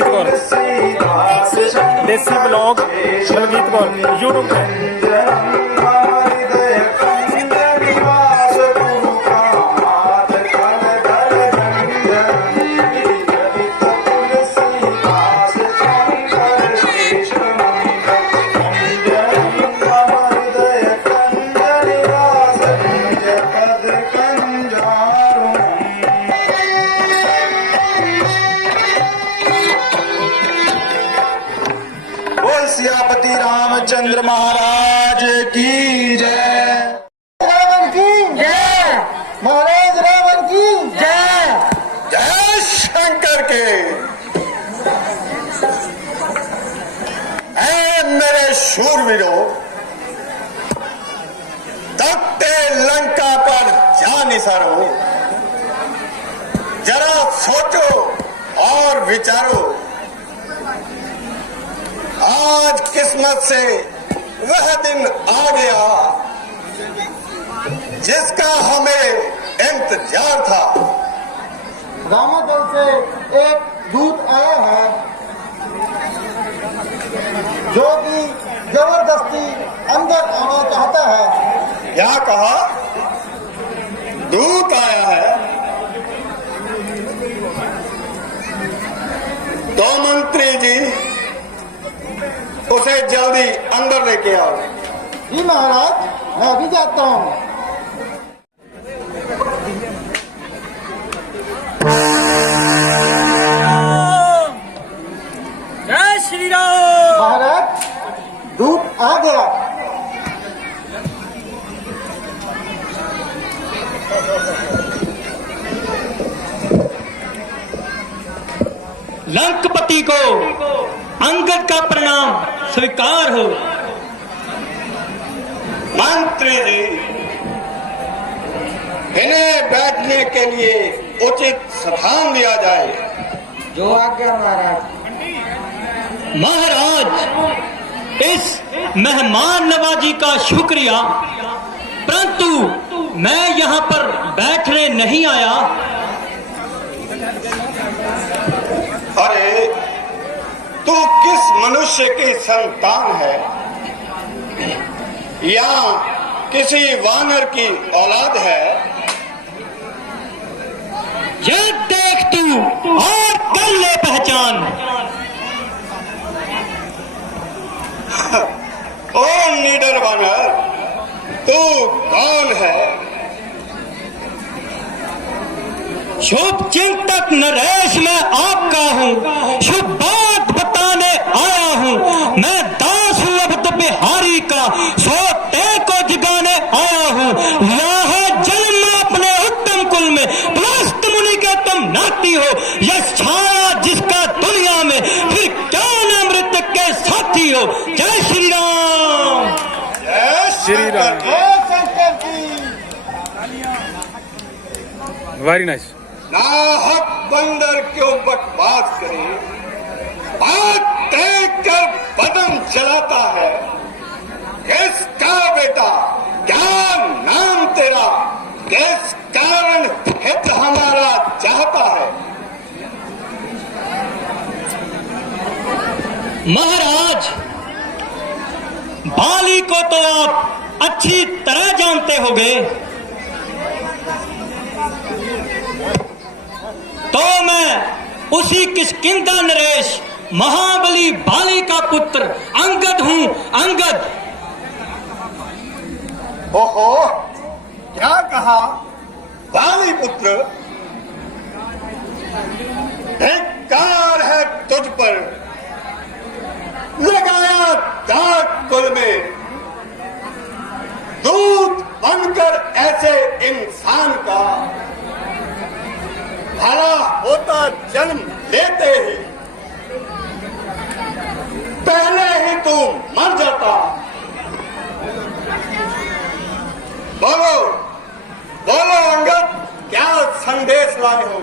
बलजीत कौर, देसी blog Baljeet Kaur YouTube Siyapati Ramchandra महाराज की जय। रावण की जय। महाराज रावण की जय। जय शंकर के। ऐ मेरे शूरवीरों, तख्ते लंका पर जा निसारो, जरा सोचो और विचारो। आज किस्मत से वह दिन आ गया जिसका हमें इंतजार था। रामादल से एक दूत आया है जो कि जबरदस्ती अंदर आना चाहता है। क्या कहा? दूत आया है तो मंत्री जी उसे जल्दी अंदर लेके आओ। जी महाराज, मैं अभी जाता हूँ। जय श्री राम। महाराज, दूत आ गया। लंकपति को अंगद का प्रणाम स्वीकार हो। मंत्री जी, इन्हें बैठने के लिए उचित स्थान दिया जाए। जो आज्ञा महाराज। महाराज, इस मेहमान नवाजी का शुक्रिया, परंतु मैं यहाँ पर बैठने नहीं आया। अरे, तू किस मनुष्य की संतान है या किसी वानर की औलाद है? ये देख तू और कर ले पहचान। ओ नीडर वानर, तू कौन है? शुभ चिंतक नरेश मैं आपका हूँ, शुभ बात बताने आया हूँ। मैं दास हूँ अवध बिहारी का, सोते को जगाने आया हूँ। यह जन्म में अपने उत्तम कुल में, पुलस्त मुनि के तुम नाती हो। यह छाया जिसका दुनिया में, फिर क्या न अमृत के साथी हो। जय श्री राम। जय श्री राम। जय शंकर की। Very nice. नाहक बंदर क्यों बकवास करे, बात देख कर बदन जलाता है। किसका बेटा, क्या नाम तेरा, किस कारण हित हमारा चाहता है? महाराज, बाली को तो आप अच्छी तरह जानते होंगे, तो मैं उसी किष्किंधा नरेश महाबली बाली का पुत्र अंगद हूँ। अंगद। ओहो, क्या कहा? बाली पुत्र? धिक्कार है तुझ पर, लगाया दाग कुल में। दूत बनकर ऐसे इंसान का भला होता जन्म लेते ही पहले ही तू मर जाता। बोलो बोलो अंगद, क्या संदेश लाए हो?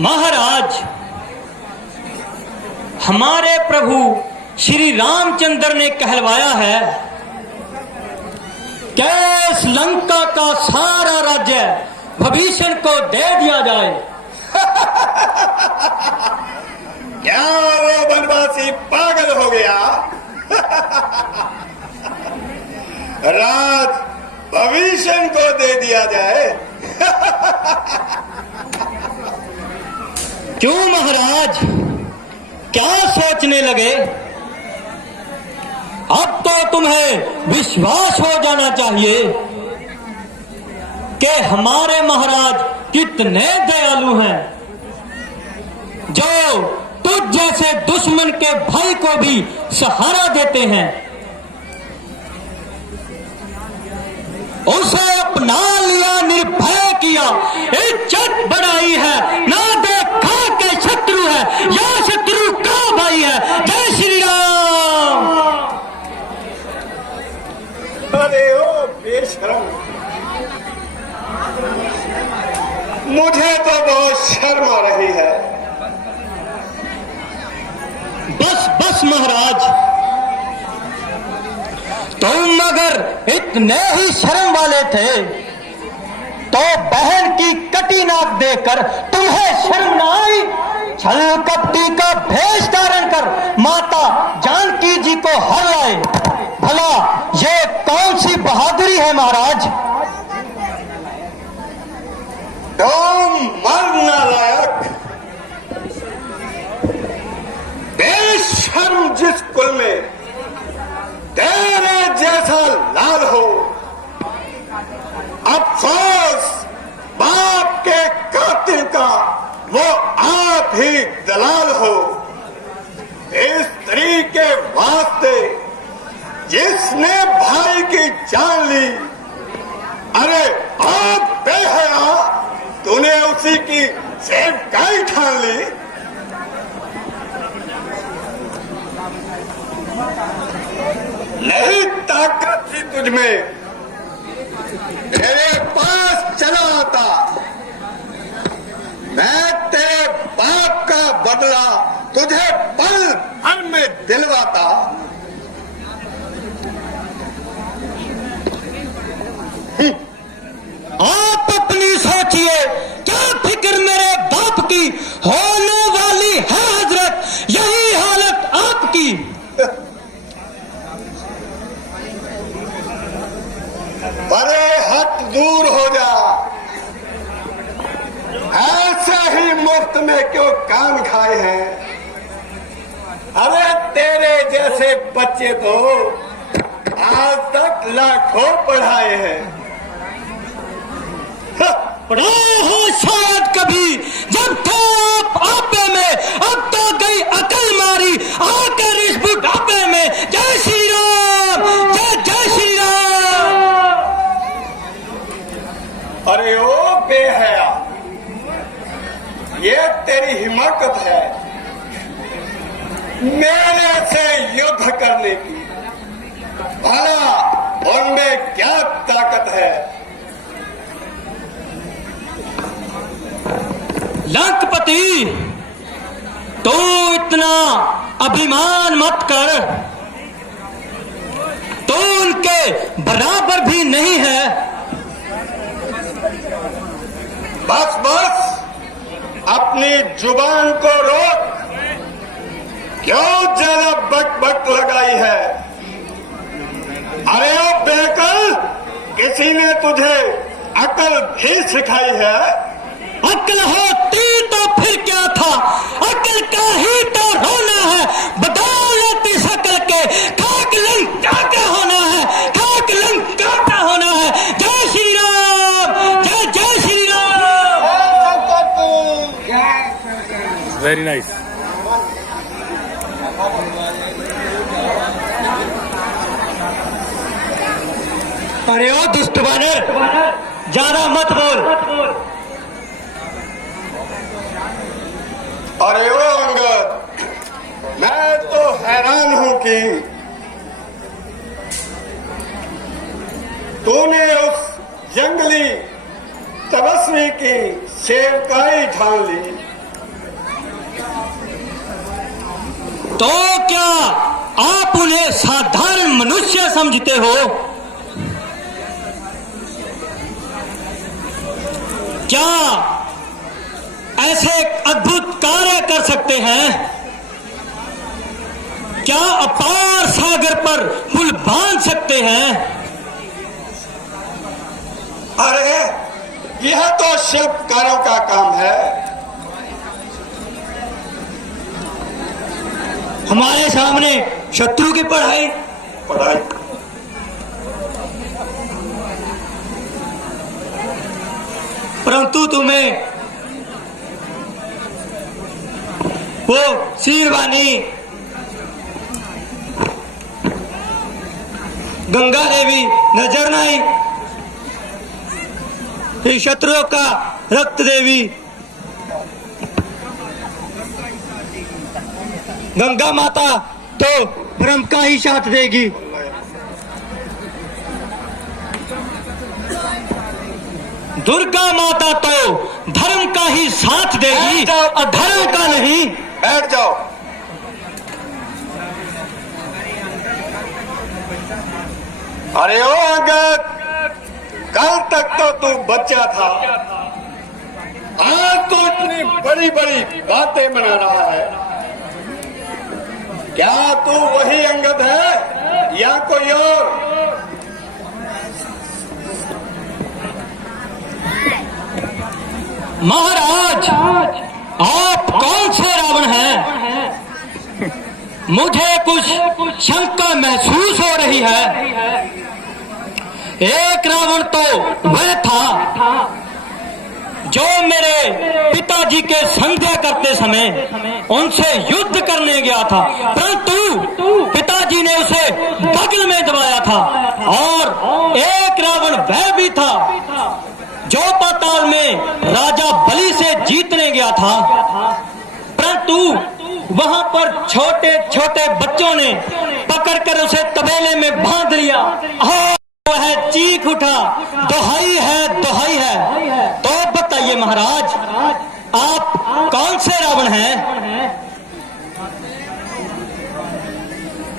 महाराज, हमारे प्रभु श्री रामचंद्र ने कहलवाया है कि इस लंका का सारा राज्य विभीषण को दे दिया जाए। क्या वो बनवासी पागल हो गया? राज भविष्य को दे दिया जाए। क्यों महाराज, क्या सोचने लगे? अब तो तुम्हें विश्वास हो जाना चाहिए कि हमारे महाराज कितने दयालु हैं, जो तुझ जैसे दुश्मन के भाई को भी सहारा देते हैं। उसे अपना लिया, निर्भय किया, इज्जत बढ़ाई है, ना देखा के शत्रु है या शत्रु का भाई है। जय श्री राम। अरे ओ बेशरम, मुझे तो बहुत शर्म आ रही है। बस बस महाराज, तुम अगर इतने ही शर्म वाले थे तो बहन की कटी नाक देखकर तुम्हें शर्म न आई? छल कपटी का भेष धारण कर माता जानकी जी को हर लाए। भला ये कौन सी बहादुरी है महाराज? तुम मरना लायक बेशर्म, जिस कुल में तेरे जैसा लाल हो, अफसोस बाप के कातिल का वो आप ही दलाल हो। इस स्त्री के वास्ते जिसने भाई की जान ली, अरे आप बेहया, तूने उसी की सेवकाई ठान ली। नहीं ताकत थी तुझमें, तेरे पास चला आता, मैं तेरे बाप का बदला तुझे पल भर में दिलवाता। आप अपनी सोचिए, क्या फिक्र मेरे बाप की होने वाली है हजरत, यही हालत आपकी। बड़े हट दूर हो जा, ऐसे ही मुफ्त में क्यों कान खाए हैं? अरे तेरे जैसे बच्चे तो आज तक लाखों पढ़ाए हैं। पढ़ा हो शायद कभी, जब थे आप आपे में, अब तो गई अकल मारी आकर इस बुढ़ापे में। जय श्री राम, जय जय श्री राम। अरे ओ बेहया, ये तेरी हिम्मत है मेरे से युद्ध करने की? भला उनमें क्या ताकत है? लंकपति, तू इतना अभिमान मत कर, तो उनके बराबर भी नहीं है। बस बस, अपनी जुबान को रोक। क्यों जरा बक बक लगाई है? अरे ओ बेकल, किसी ने तुझे अकल भी सिखाई है? अकल होती तो फिर क्या था, अकल का ही तो रोना है। बदौलत इस अकल के खाक लंका का होना है, खाक लंका का होना है। जय श्री राम, जय जय श्री राम। Very nice. अरे ओ दुष्ट बानर, ज्यादा मत बोल। अरे ओ अंगद, मैं तो हैरान हूं कि तूने उस जंगली तपस्वी की सेवकाई ठान ली। तो क्या आप उन्हें साधारण मनुष्य समझते हो? क्या ऐसे अद्भुत कार्य कर सकते हैं? क्या अपार सागर पर पुल बांध सकते हैं? अरे यह तो शिल्पकारों का काम है। हमारे सामने शत्रु की पढ़ाई परंतु तुम्हें वो शेरवानी गंगा देवी नजर नहीं, फिर शत्रुओं का रक्त देवी गंगा माता तो धर्म का ही साथ देगी। दुर्गा माता तो धर्म का ही साथ देगी, अधर्म का नहीं। बैठ जाओ। अरे ओ अंगद, कल तक तो तू बच्चा था, आज तो इतनी बड़ी बड़ी बातें बना रहा है। क्या तू वही अंगद है या कोई और? महाराज, आप कौन से रावण हैं? मुझे कुछ शंका महसूस हो रही है। एक रावण तो वह था जो मेरे पिताजी के संध्या करते समय उनसे युद्ध करने गया था, परंतु पिताजी ने उसे बगल में दबाया था। और एक रावण वह भी था जो पाताल में राजा बलि से जीतने गया था, परंतु वहां पर छोटे छोटे बच्चों ने पकड़कर उसे तबेले में बांध लिया और वह चीख उठा, दुहाई है, दुहाई है। तो बताइए महाराज, आप कौन से रावण हैं?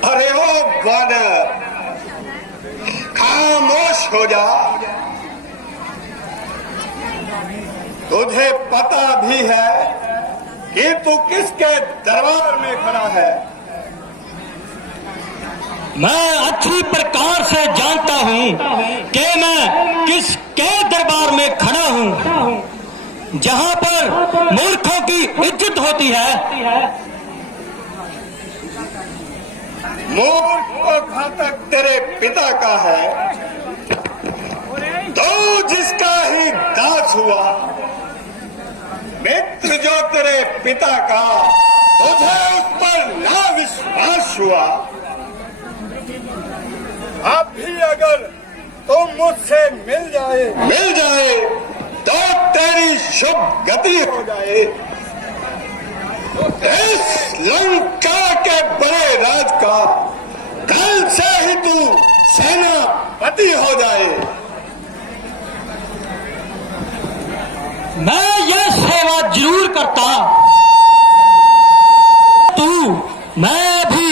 अरे ओ वानर, खामोश हो जा। तुझे पता भी है कि तू किसके दरबार में खड़ा है? मैं अच्छी प्रकार से जानता हूं कि मैं किसके दरबार में खड़ा हूं, जहां पर मूर्खों की इज्जत होती है। मूर्ख को घातक तेरे पिता का है, तो जिसका ही दास हुआ। मित्र जो तेरे पिता का, तुझे उस पर ना विश्वास हुआ। अब भी अगर तुम मुझसे मिल जाए तो तेरी शुभ गति हो जाए। इस लंका के बड़े राज का कल से ही तू सेनापति हो जाए। मैं यह सेवा जरूर करता, मैं भी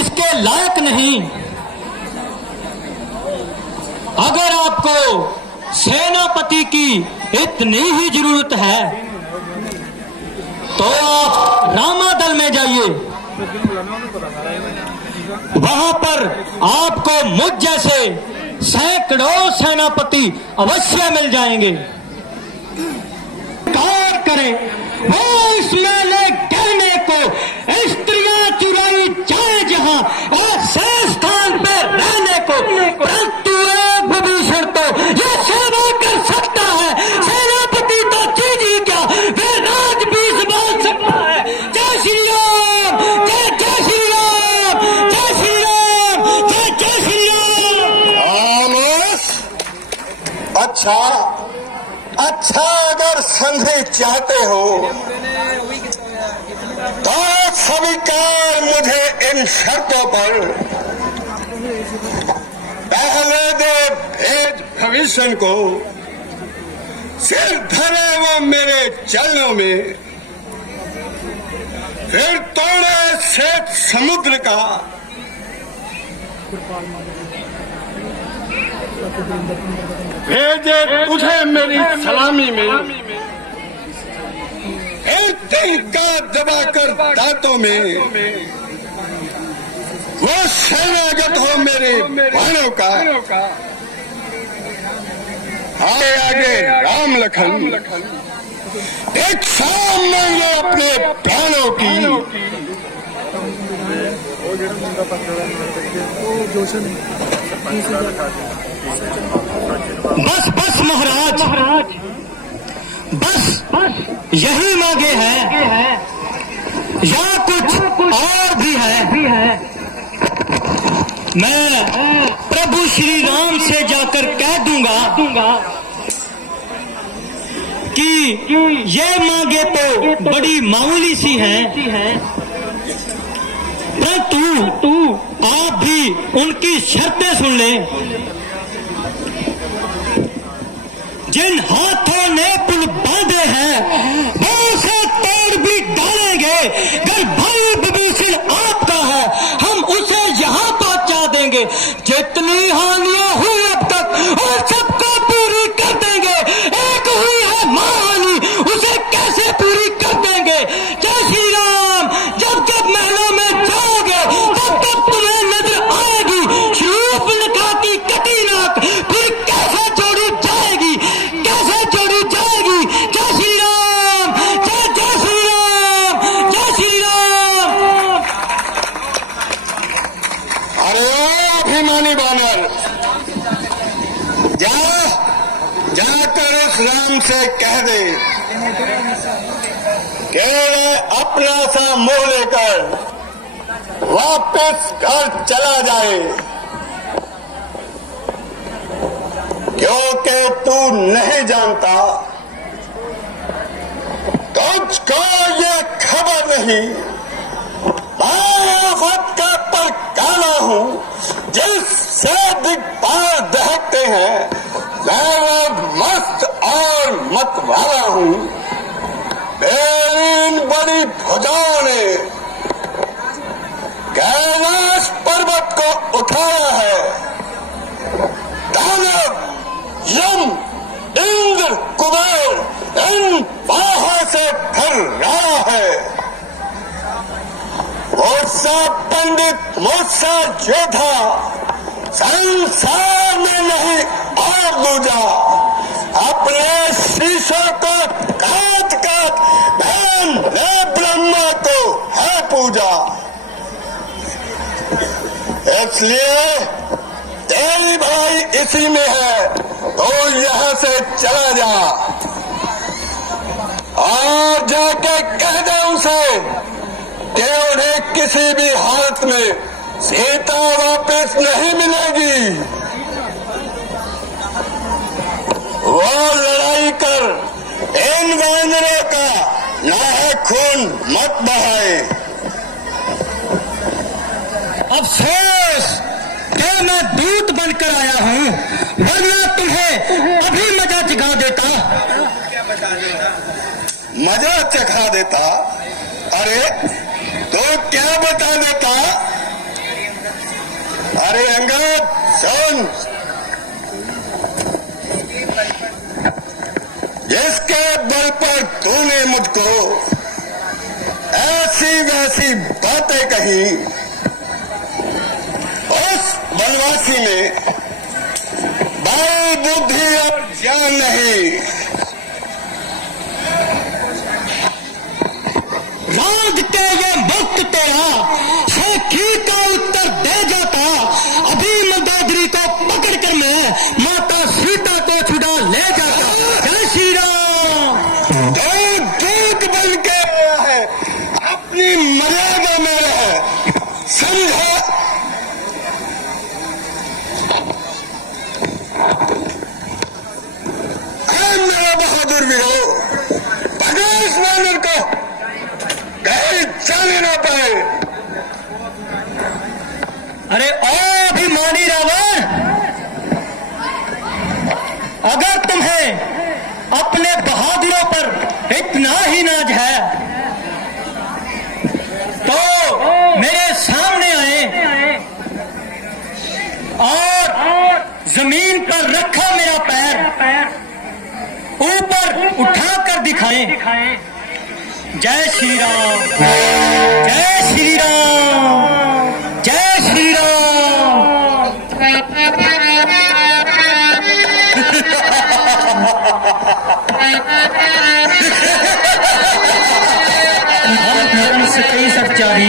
इसके लायक नहीं। अगर आपको सेनापति की इतनी ही जरूरत है तो आप रामादल में जाइए, वहां पर आपको मुझ जैसे सैकड़ों सेनापति अवश्य मिल जाएंगे। कार करें वो इसमें ले कहने को स्त्रियां चुराई जाए जहां, ऐसे स्थान पे रहने को, परंतु एक विभीषण तो ये सेवा कर सकता है। सेनापति तो चीज ही क्या, वे राज भी संभाल सकता है। जय श्री राम, जय जय श्री राम, जय श्री राम, जय जय श्री राम। अच्छा, अगर संधि चाहते हो तो स्वीकार मुझे इन शर्तों पर। पहले दे भेज भविष्य को, सिर धरे वो मेरे चरणों में, फिर तोड़े श्वेत समुद्र का। भेजे तुझे मेरी सलामी में, फिर तिनका दबाकर दांतों में वो शरणागत हो मेरे प्राणों का। आगे आगे राम लखन एक शाम मांगे अपने प्राणों की। बस बस महाराज, बस यही मांगे हैं या कुछ और भी है? मैं प्रभु श्री राम से जाकर कह दूंगा कि ये मांगे तो बड़ी मामूली सी हैं, परंतु आप भी उनकी शर्तें सुन लें। जिन हाथों ने पुल बांधे हैं वो उसे तोड़ भी डालेंगे। घर भाई विभूषण आपका है, हम उसे यहाँ पहुंचा देंगे। जितनी हानियां हुई अब तक उन सबको पूरी कर देंगे। एक हुई है महाहानि, उसे कैसे पूरी कर देंगे? जय श्री राम। जब जब महलों में जाओगे तब तब तुम्हें नजर आएगी शूर्पणखा की कटी नाक, फिर कैसे जोड़ी जाएगी, कैसे जोड़ी जाएगी। जय श्री राम, जय जय श्री राम, जय श्री राम। अरे अभिमानी बानर, जाकर उस राम से कह दे कि अपना सा मुंह लेकर वापस घर चला जाए, क्योंकि तू नहीं जानता, तुझको ये खबर नहीं, मैं वक्त का पर काला हूं जिससे दिग्पाल दहकते हैं। मैं वो मस्त और मतवाला हूं। मेरी इन बड़ी भुजाओं ने कैलाश पर्वत को उठाया है। दानव, यम, इंद्र, कुबेर इन बाहों से भर रहा है। मुझसा पंडित, मुझसा योद्धा संसार में नहीं और दूजा। अपने शीशों को काट काट मैंने ब्रह्मा को है पूजा। इसलिए तेरी भाई इसी में है, तो यहाँ से चला जा और जाके कह दे उसे कि उन्हें किसी भी हालत में सीता वापस नहीं मिलेगी। वो लड़ाई कर इन वानरों का नाहक खून मत बहाए। अफसोस कि मैं दूत बनकर आया हूँ, वरना तुम्हें अभी मजा चखा देता। मजा चखा देता? अरे तो क्या बता देता? अरे अंगद सुन, जिसके बल पर तूने मुझको ऐसी वैसी बातें कही, उस बनवासी में बल, बुद्धि और ज्ञान नहीं। राज के ये मुक्त तेरा सखी का उत्तर दे जाता। अभी मंदोदरी को पकड़कर मैं माता सीता को छुड़ा ले जाता। जय श्री राम। दूत बन के आया है, अपनी मर्यादा में रहे, समझा? मेरा बहादुर वीरो, भगवान वानर को कहीं जाने ना पाए। अरे ओ अभिमानी रावण, अगर तुम्हें अपने बहादुरों पर इतना ही नाज है तो मेरे सामने आए और जमीन पर रखा मेरा पैर ऊपर उठाकर दिखाएं। जय श्री राम, जय श्री राम, जय श्री राम। हम धर्म से कई सच्चारी,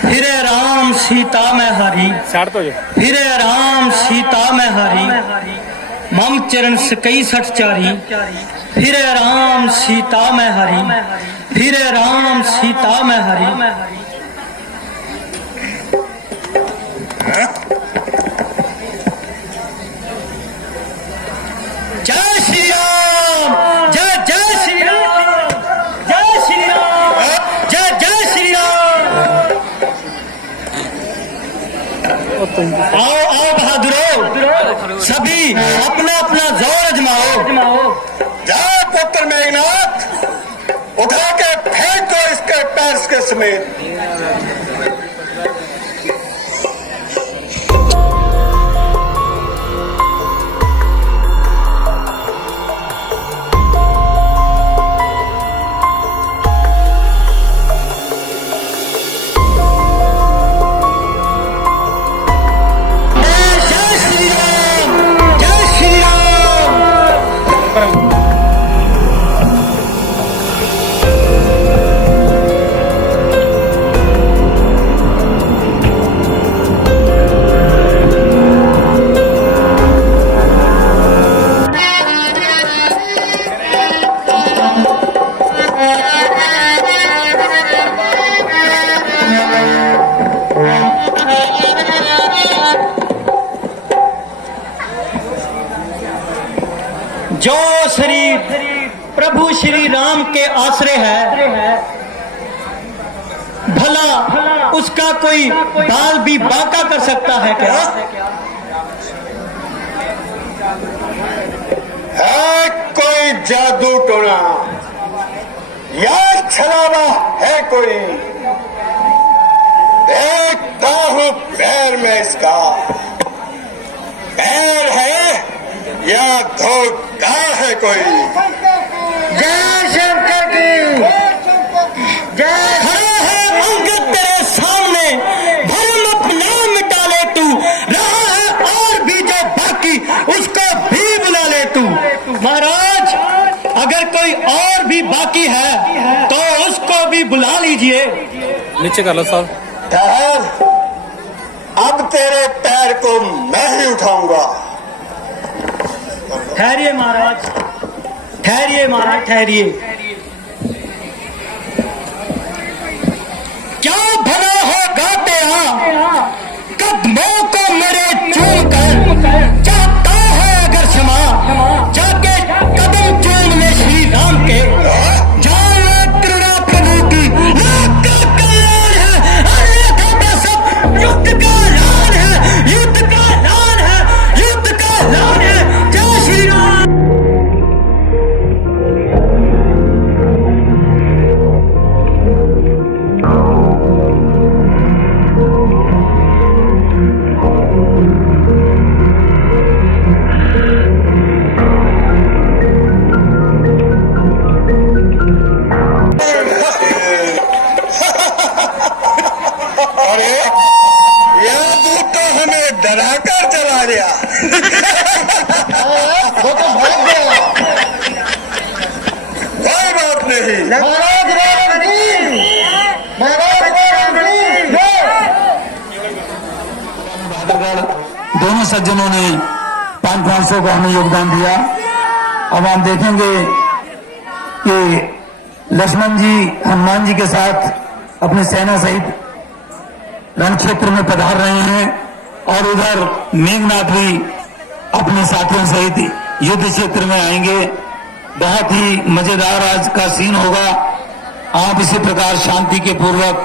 फिरे राम सीता में हरी, फिरे राम सीता में हरी। मम चरण से कई सठचारी, फिरे राम सीता में हरी, फिरे राम सीता में हरी। जय श्री राम, जय जय श्री राम, जय श्री राम, जय जय श्री राम। आओ आओ बहादुरों, सभी अपना अपना जोर अजमाओ। जाओ पुत्र मेघनाथ, उठा के फेंको इसके पैर के समेत। जय श्री राम, जय श्री राम। जो शरीर प्रभु श्री राम के आश्रय है, भला उसका कोई बाल भी बांका कर सकता है क्या? है कोई जादू टोना या छलावा है कोई? देखता हूँ पैर में इसका, पैर है या धोखा है कोई? जय शंकर की जय। खड़ा है अंगद तेरे सामने, भरम अपना मिटा ले तू। रहा है और भी जो बाकी, उसको भी बुला ले तू। महाराज, अगर कोई और भी बाकी है तो उसको भी बुला लीजिए। नीचे कर लो साहब। ठहर, अब तेरे पैर को मैं ही उठाऊंगा। ठहरिए महाराज, ठहरिए महाराज, ठहरिए। क्या भला होगा तेरा कदमों को मेरे चूम कर, चाहता है अगर क्षमा, जाके कदम चूम ले श्री राम के। जान करुणा प्रभु की, लोक का कल्याण है, अन्यथा तो सब युद्ध का ऐलान है, युद्ध का ऐलान है, युद्ध का ऐलान है। जय श्री राम। अरे यह दूत तो हमें डरा कर चला गया। वो तो भाग गया। कोई बात नहीं। महाराज राम की, महाराज राम की जय। दोनों सज्जनों ने 500 का हमें योगदान दिया। अब हम देखेंगे कि लक्ष्मण जी हनुमान जी के साथ अपनी सेना सहित रण क्षेत्र में पधार रहे हैं और उधर मेघनाथ भी अपने साथियों सहित युद्ध क्षेत्र में आएंगे। बहुत ही मजेदार आज का सीन होगा। आप इसी प्रकार शांति के पूर्वक